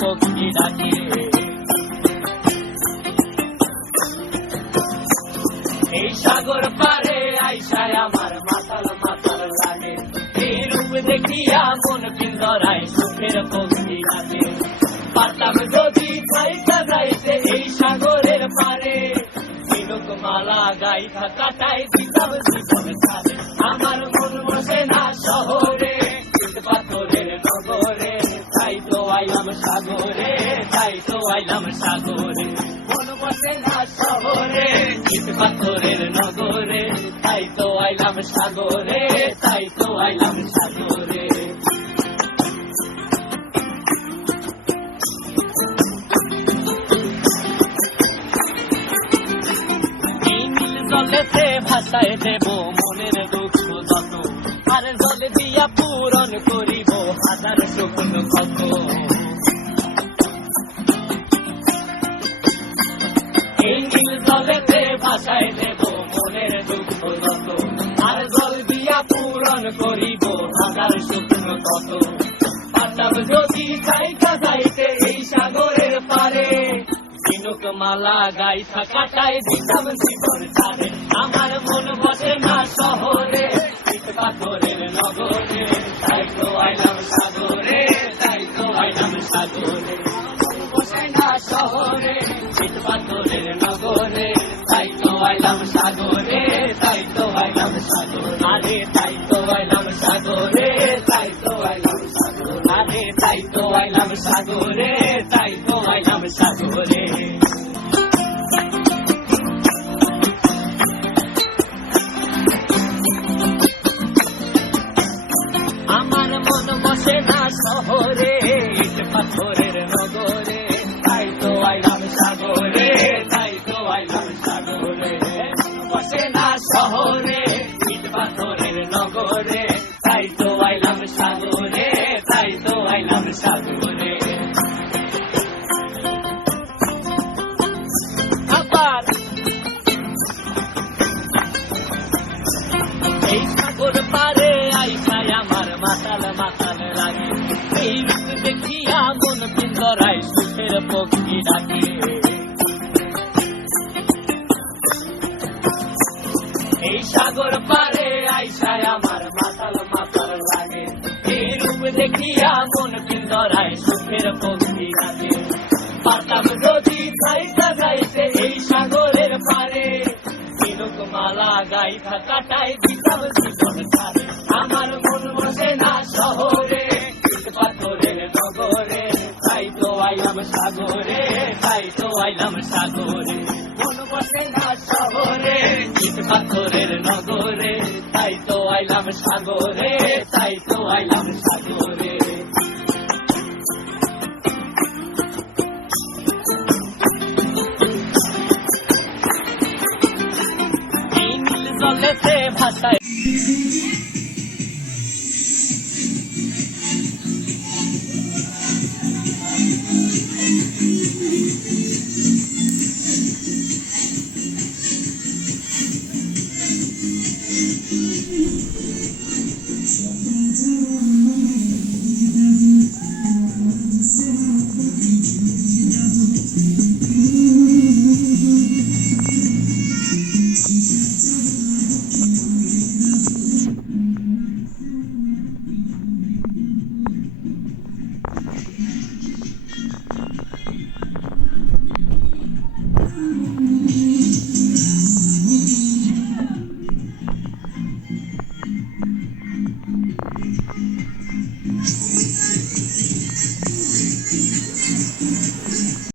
পক্ষী ডাকে। এই সাগর পারে আইসায় আমার মাতাল মাতাল লাগে, এই রূপ দেখিয়া মন পিঞ্জরায় সুখের পক্ষী ডাকে। পারতাম যদি যাইতা যাইতে এই সাগরের পারে, ঝিনুক মালা গাইথা কাটাই দিতাম জীবন ছাড়ে। আমার মন বসে না শহরে, পাথরের নগরে, তাই তো আইলাম সাগরে, তাই তো আইলাম সাগরে। মন বসে না শহরে, পাথরের নগরে, তাই তো আইলাম সাগরে, তাই তো আইলাম সাগরে। জলেতে ভাসায় দেব মনের দুঃখ যত, আর জলে দিয়া পূরণ করিব হাজার স্বপ্ন কত। এই নীল জলেতে ভাসায় দেব মনের দুঃখ যত, আর জল দিয়া পূরণ করিব হাজার স্বপ্ন কত। পারতাম যদি যাইতা যাইতে এই সাগরের পারে, ঝিনুক মালা গাইথা কাটাই দিতাম জীবন ছাড়ে। আমার মন বসে না শহরে, পাথরের নগরে, তাই তো আইলাম সাগরে, তাই তো আইলাম সাগরে। মন বসে না শহরে, পাথরের নগরে, তাই তো আইলাম সাগরে, তাই তো আইলাম সাগরে। আরে তাই তো আইলাম সাগরে, তাই তো আইলাম সাগরে। আরে তাই তো আইলাম সাগরে, তাই তো আইলাম সাগরে। আমার মন বসে না শহরে, পাথরের নগরে, তাই তো আইলাম সাগরে, তাই তো আইলাম সাগরে। বসে না শহরে, পাথরের নগরে, তাই তো আইলাম সাগরে, তাই তো আইলাম সাগরে। আবার এই সাগর পারে আইসায় আমার মাতাল মাতাল লাগে, এই রূপ দেখিয়া মন পিঞ্জরায় সুখের পক্ষী ডাকে। এই সাগর পারে আইসায় আমার মাতাল মাতাল লাগে, এই রূপ দেখিয়া মন পিঞ্জরায় সুখের পক্ষী ডাকে। পারতাম যদি যাইতা যাইতে এই সাগরের পারে, ঝিনুক মালা গাইথা কাটাই দিতাম জীবন ছাড়ে। আমার মন বসে না শহরে, পাথরের নগরে, তাই তো আইলাম সাগরে, তাই তো আইলাম সাগরে। মন বসে না শহরে, পাথরের নগরে, তাই তো আইলাম সাগরে, তাই তো আইলাম